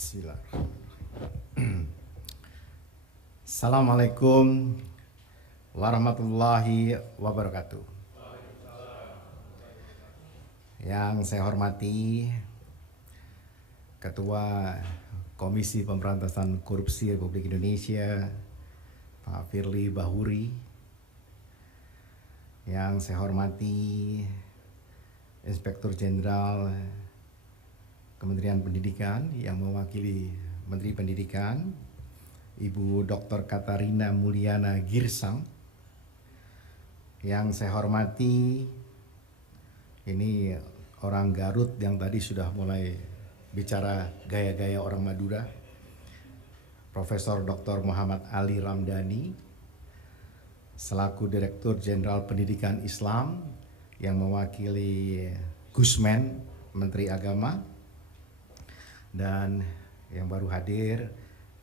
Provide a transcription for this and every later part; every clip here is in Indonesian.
Bismillah. Assalamualaikum warahmatullahi wabarakatuh. Yang saya hormati Ketua Komisi Pemberantasan Korupsi Republik Indonesia, Pak Firly Bahuri. Yang saya hormati Inspektur Jenderal Kementerian Pendidikan yang mewakili Menteri Pendidikan, Ibu Dr. Katarina Mulyana Girsang. Yang saya hormati, ini orang Garut yang tadi sudah mulai bicara gaya-gaya orang Madura, Profesor Dr. Muhammad Ali Ramdhani, selaku Direktur Jenderal Pendidikan Islam yang mewakili Gusmen, Menteri Agama. Dan yang baru hadir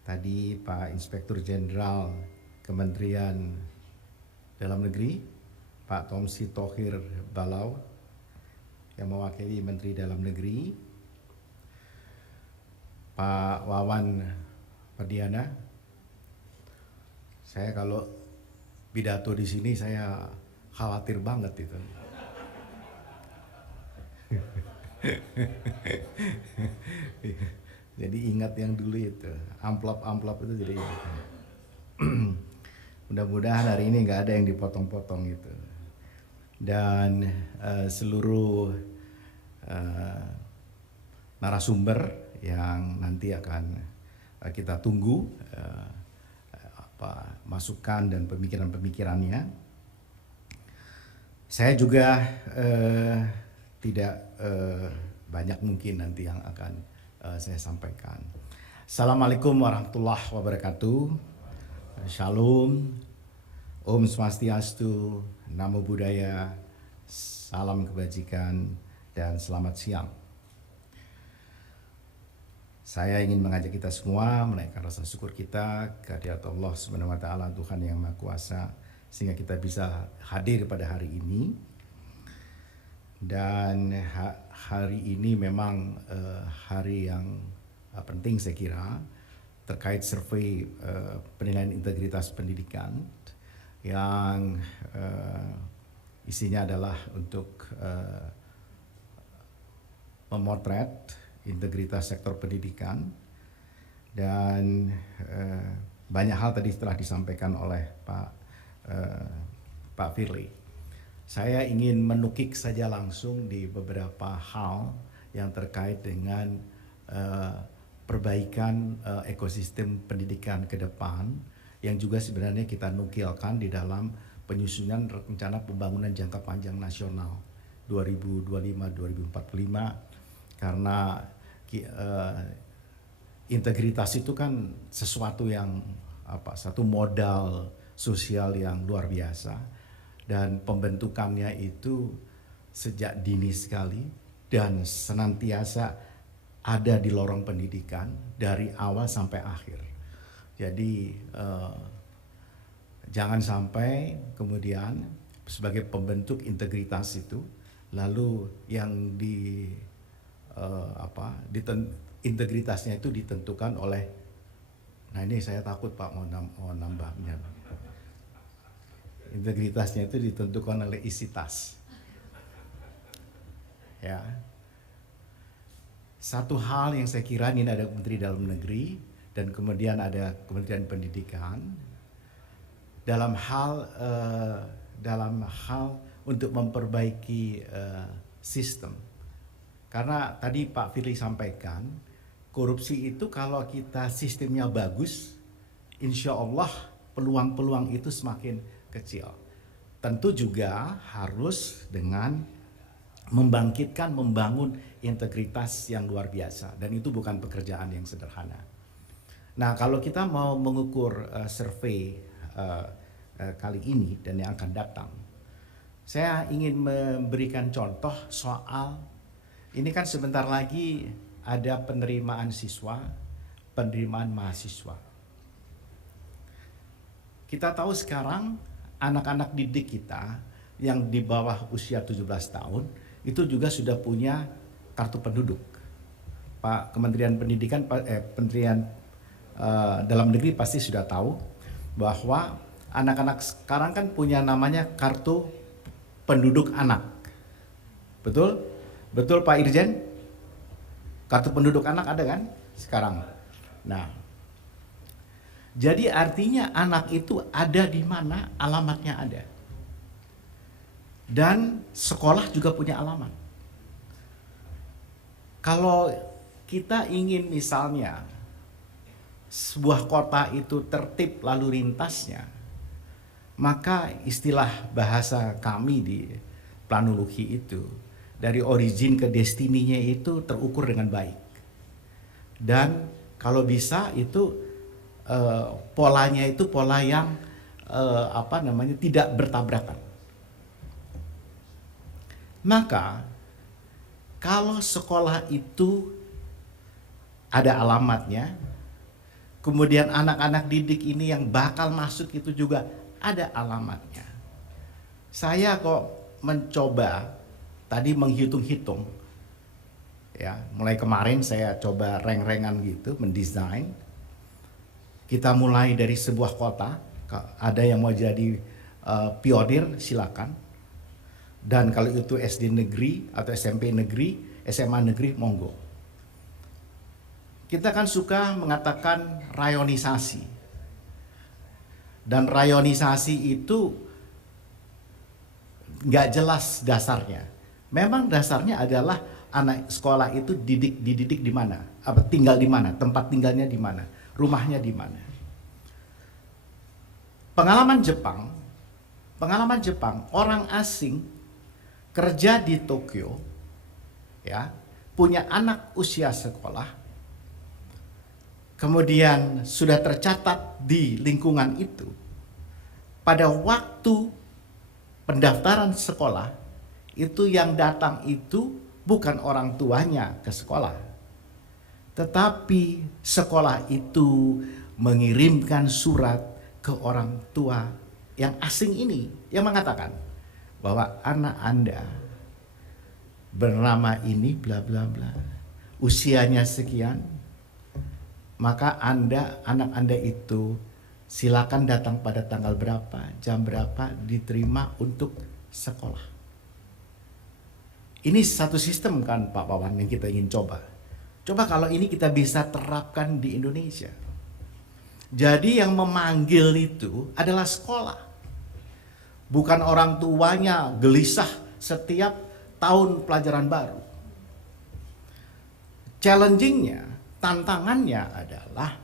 tadi Pak Inspektur Jenderal Kementerian Dalam Negeri, Pak Tomsi Thohir Balau yang mewakili Menteri Dalam Negeri, Pak Wawan Padiana. Saya kalau pidato di sini saya khawatir banget itu. Jadi ingat yang dulu itu, amplop-amplop itu jadi ingat. Mudah-mudahan hari ini nggak ada yang dipotong-potong gitu. Dan seluruh narasumber yang nanti akan kita tunggu masukan dan pemikiran-pemikirannya. Saya juga tidak banyak mungkin nanti yang akan saya sampaikan. Assalamualaikum warahmatullahi wabarakatuh. Shalom, Om Swastiastu, Namo Buddhaya, salam kebajikan, dan selamat siang. Saya ingin mengajak kita semua menaikkan rasa syukur kita kehadirat Allah Subhanahu wa Ta'ala, Tuhan yang Maha Kuasa, sehingga kita bisa hadir pada hari ini. Dan hari ini memang hari yang penting saya kira terkait survei penilaian integritas pendidikan yang isinya adalah untuk memotret integritas sektor pendidikan. Dan banyak hal tadi telah disampaikan oleh Pak Firly. Saya ingin menukik saja langsung di beberapa hal yang terkait dengan perbaikan ekosistem pendidikan ke depan yang juga sebenarnya kita nukilkan di dalam penyusunan rencana pembangunan jangka panjang nasional 2025-2045, karena integritas itu kan sesuatu yang satu modal sosial yang luar biasa. Dan pembentukannya itu sejak dini sekali dan senantiasa ada di lorong pendidikan dari awal sampai akhir. Jadi jangan sampai kemudian sebagai pembentuk integritas itu lalu yang integritasnya itu ditentukan oleh, nah ini saya takut Pak mau nambahnya. Integritasnya itu ditentukan oleh isi tas. Ya. Satu hal yang saya kira ini ada Menteri Dalam Negeri dan kemudian ada Kementerian Pendidikan dalam hal untuk memperbaiki sistem. Karena tadi Pak Firly sampaikan, korupsi itu kalau kita sistemnya bagus, insya Allah peluang-peluang itu semakin kecil. Tentu juga harus dengan membangun integritas yang luar biasa, dan itu bukan pekerjaan yang sederhana. Nah, kalau kita mau mengukur survei kali ini dan yang akan datang, saya ingin memberikan contoh soal ini kan sebentar lagi ada penerimaan siswa, penerimaan mahasiswa. Kita tahu sekarang anak-anak didik kita yang di bawah usia 17 tahun itu juga sudah punya kartu penduduk. Pak Kementerian Pendidikan, Kementerian Dalam Negeri pasti sudah tahu bahwa anak-anak sekarang kan punya namanya kartu penduduk anak. Betul? Betul Pak Irjen? Kartu penduduk anak ada kan sekarang? Nah, jadi artinya anak itu ada di mana alamatnya ada. Dan sekolah juga punya alamat. Kalau kita ingin misalnya sebuah kota itu tertib lalu lintasnya, maka istilah bahasa kami di planologi itu, dari origin ke destininya itu terukur dengan baik. Dan kalau bisa itu polanya itu pola yang tidak bertabrakan. Maka kalau sekolah itu ada alamatnya, kemudian anak-anak didik ini yang bakal masuk itu juga ada alamatnya. Saya kok mencoba tadi menghitung-hitung, ya, mulai kemarin saya coba reng-rengan gitu mendesain. Kita mulai dari sebuah kota, ada yang mau jadi pionir silakan. Dan kalau itu SD negeri atau SMP negeri, SMA negeri, monggo. Kita kan suka mengatakan rayonisasi. Dan rayonisasi itu nggak jelas dasarnya. Memang dasarnya adalah anak sekolah itu dididik di mana, tinggal di mana, tempat tinggalnya di mana, rumahnya di mana. Pengalaman Jepang, orang asing kerja di Tokyo, ya, punya anak usia sekolah, kemudian sudah tercatat di lingkungan itu. Pada waktu pendaftaran sekolah, itu yang datang itu bukan orang tuanya ke sekolah, tetapi sekolah itu mengirimkan surat ke orang tua yang asing ini yang mengatakan bahwa anak Anda bernama ini bla bla bla, usianya sekian, maka anak Anda itu silakan datang pada tanggal berapa, jam berapa, diterima untuk sekolah. Ini satu sistem kan Pak Wawan yang kita ingin coba. Coba kalau ini kita bisa terapkan di Indonesia. Jadi yang memanggil itu adalah sekolah. Bukan orang tuanya gelisah setiap tahun pelajaran baru. Challengingnya, tantangannya adalah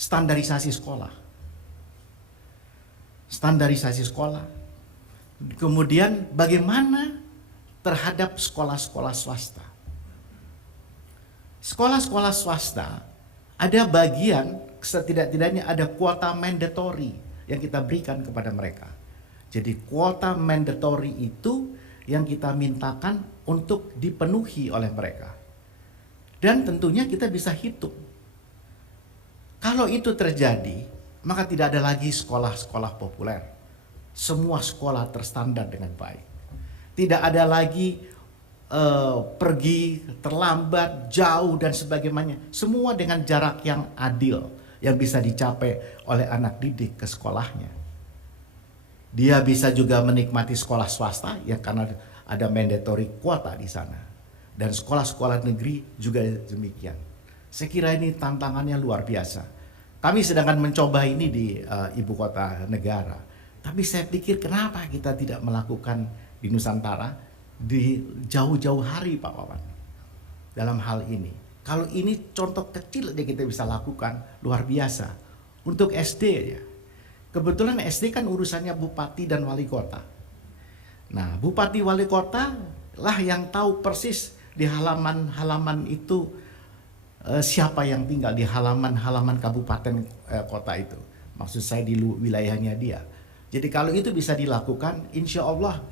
standarisasi sekolah. Standarisasi sekolah. Kemudian bagaimana terhadap sekolah-sekolah swasta. Sekolah-sekolah swasta ada bagian, setidak-tidaknya ada kuota mandatory yang kita berikan kepada mereka. Jadi kuota mandatory itu yang kita mintakan untuk dipenuhi oleh mereka. Dan tentunya kita bisa hitung. Kalau itu terjadi, maka tidak ada lagi sekolah-sekolah populer. Semua sekolah terstandar dengan baik. Tidak ada lagi pergi terlambat, jauh dan sebagainya. Semua dengan jarak yang adil yang bisa dicapai oleh anak didik ke sekolahnya. Dia bisa juga menikmati sekolah swasta ya karena ada mandatory kuota di sana. Dan sekolah-sekolah negeri juga demikian. Saya kira ini tantangannya luar biasa. Kami sedang mencoba ini di ibu kota negara. Tapi saya pikir kenapa kita tidak melakukan di Nusantara di jauh-jauh hari Pak Wawan dalam hal ini. Kalau ini contoh kecil yang kita bisa lakukan luar biasa. Untuk SD ya. Kebetulan SD kan urusannya bupati dan wali kota. Nah, bupati wali kota lah yang tahu persis di halaman-halaman itu siapa yang tinggal di halaman-halaman kabupaten kota itu. Maksud saya di wilayahnya dia. Jadi kalau itu bisa dilakukan, insya Allah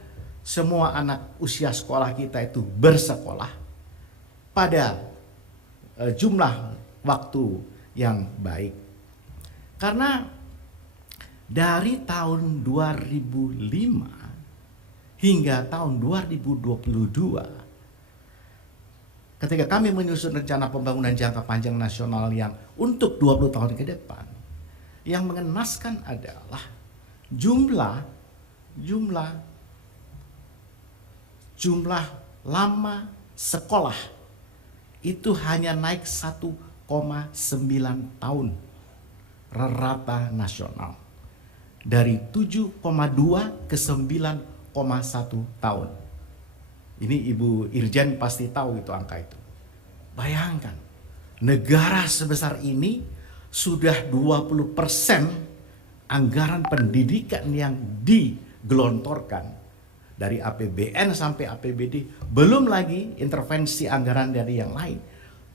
semua anak usia sekolah kita itu bersekolah pada jumlah waktu yang baik. Karena dari tahun 2005 hingga tahun 2022, ketika kami menyusun rencana pembangunan jangka panjang nasional yang untuk 20 tahun ke depan, yang mengenaskan adalah jumlah lama sekolah itu hanya naik 1,9 tahun rata nasional, dari 7,2 ke 9,1 tahun. Ini Ibu Irjen pasti tahu itu angka itu. Bayangkan, negara sebesar ini sudah 20% anggaran pendidikan yang digelontorkan dari APBN sampai APBD, belum lagi intervensi anggaran dari yang lain.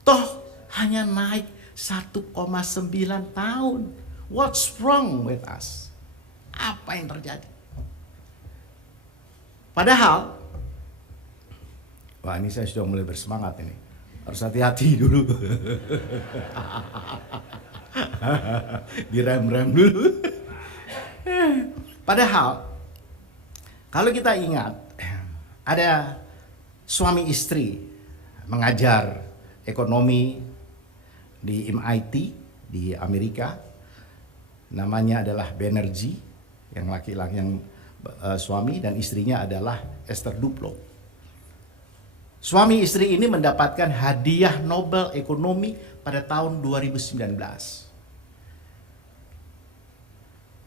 Toh hanya naik 1,9 tahun. What's wrong with us? Apa yang terjadi? Padahal, wah ini saya sudah mulai bersemangat ini. Harus hati-hati dulu. Direm-rem dulu. Padahal, kalau kita ingat, ada suami istri mengajar ekonomi di MIT di Amerika. Namanya adalah Banerjee, yang laki-laki yang suami, dan istrinya adalah Esther Duflo. Suami istri ini mendapatkan hadiah Nobel Ekonomi pada tahun 2019.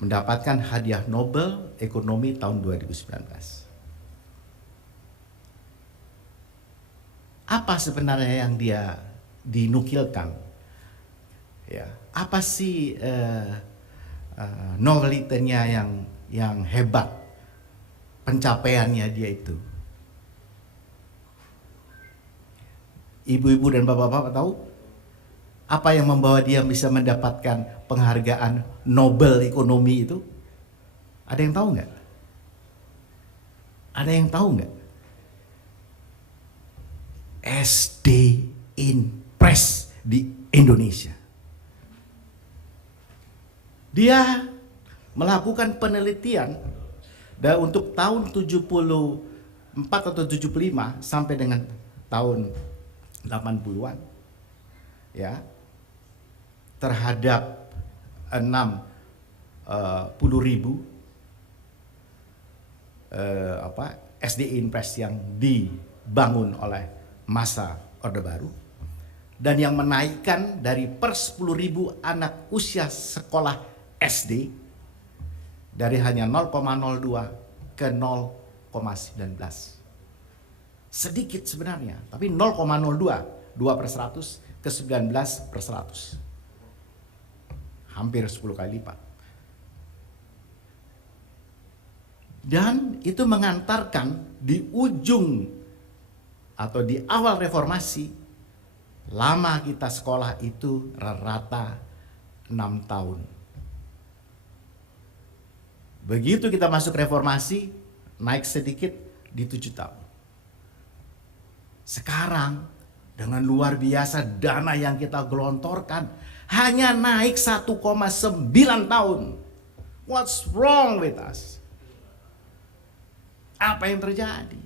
Mendapatkan hadiah Nobel Ekonomi tahun 2019. Apa sebenarnya yang dia dinukilkan? Ya, apa sih novelitenya yang hebat, pencapaiannya dia itu? Ibu-ibu dan bapak-bapak tahu apa yang membawa dia bisa mendapatkan penghargaan Nobel Ekonomi itu? Ada yang tahu nggak? Ada yang tahu nggak? SD Impress di Indonesia. Dia melakukan penelitian dan untuk tahun 74 atau 75 sampai dengan tahun 80-an, ya, terhadap 60.000 SD Impress yang dibangun oleh masa Orde Baru, dan yang menaikkan dari per 10.000 anak usia sekolah SD dari hanya 0,02 ke 0,19. Sedikit sebenarnya, tapi 0,02, 2/100 ke 19/100. Hampir 10 kali lipat. Dan itu mengantarkan di ujung atau di awal reformasi, lama kita sekolah itu rata 6 tahun. Begitu kita masuk reformasi, naik sedikit di 7 tahun. Sekarang dengan luar biasa dana yang kita gelontorkan hanya naik 1,9 tahun. What's wrong with us? Apa yang terjadi?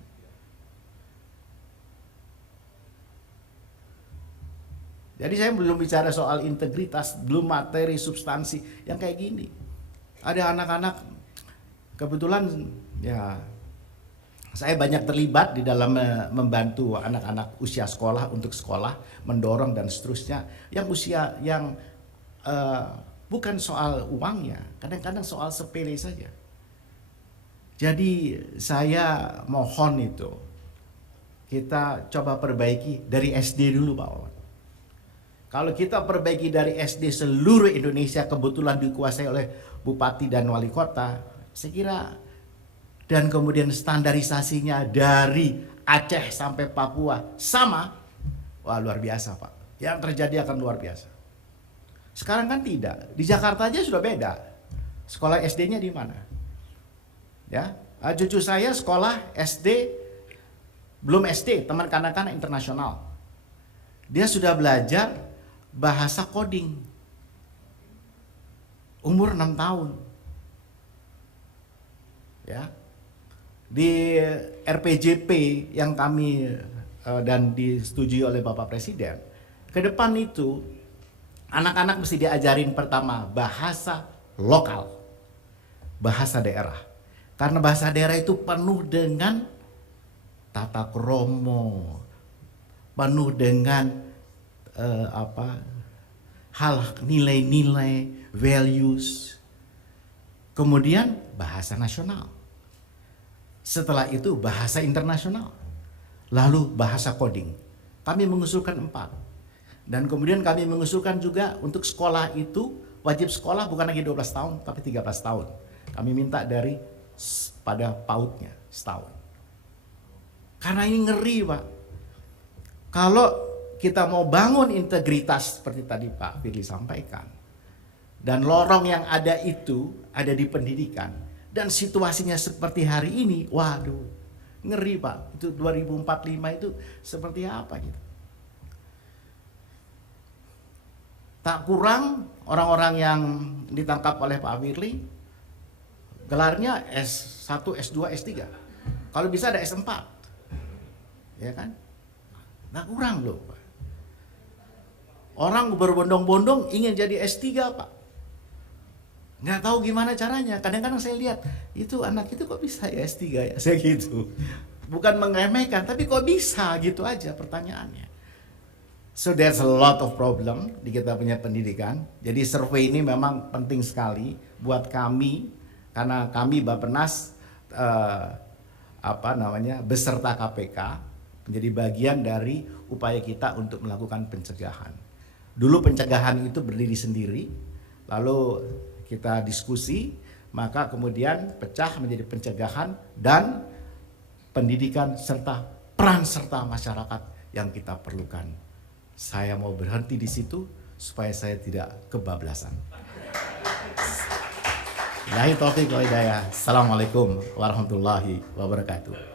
Jadi saya belum bicara soal integritas, belum materi, substansi yang kayak gini. Ada anak-anak, kebetulan ya saya banyak terlibat di dalam membantu anak-anak usia sekolah untuk sekolah, mendorong dan seterusnya. Yang usia yang bukan soal uangnya, kadang-kadang soal sepele saja. Jadi saya mohon itu, kita coba perbaiki dari SD dulu Pak Wawan. Kalau kita perbaiki dari SD seluruh Indonesia, kebetulan dikuasai oleh bupati dan wali kota, saya kira, dan kemudian standarisasinya dari Aceh sampai Papua sama, wah luar biasa Pak. Yang terjadi akan luar biasa. Sekarang kan tidak. Di Jakarta aja sudah beda. Sekolah SD-nya di mana? Ya, cucu saya sekolah SD, belum SD, teman kanak-kanak internasional. Dia sudah belajar bahasa coding. Umur 6 tahun. Ya. Di RPJP yang kami dan disetujui oleh Bapak Presiden, ke depan itu anak-anak mesti diajarin pertama bahasa lokal, bahasa daerah. Karena bahasa daerah itu penuh dengan tata krama, penuh dengan hal nilai-nilai, values. Kemudian bahasa nasional. Setelah itu bahasa internasional. Lalu bahasa coding. Kami mengusulkan 4. Dan kemudian kami mengusulkan juga untuk sekolah itu wajib sekolah bukan lagi 12 tahun tapi 13 tahun. Kami minta dari pada PAUD-nya setahun. Karena ini ngeri, Pak. Kalau kita mau bangun integritas seperti tadi Pak Firly sampaikan, dan lorong yang ada itu ada di pendidikan, dan situasinya seperti hari ini, waduh, ngeri Pak. Itu 2045 itu seperti apa gitu. Tak kurang orang-orang yang ditangkap oleh Pak Firly gelarnya S1, S2, S3. Kalau bisa ada S4. Ya kan? Tak kurang loh Pak. Orang berbondong-bondong ingin jadi S3 Pak. Nggak tahu gimana caranya. Kadang-kadang saya lihat, itu anak itu kok bisa ya S3 ya? Saya gitu. Bukan meremehkan, tapi kok bisa gitu aja pertanyaannya. So there's a lot of problem di kita punya pendidikan. Jadi survei ini memang penting sekali buat kami, karena kami Bappenas beserta KPK menjadi bagian dari upaya kita untuk melakukan pencegahan. Dulu pencegahan itu berdiri sendiri, lalu kita diskusi, maka kemudian pecah menjadi pencegahan dan pendidikan serta peran serta masyarakat yang kita perlukan. Saya mau berhenti di situ supaya saya tidak kebablasan. Assalamualaikum warahmatullahi wabarakatuh.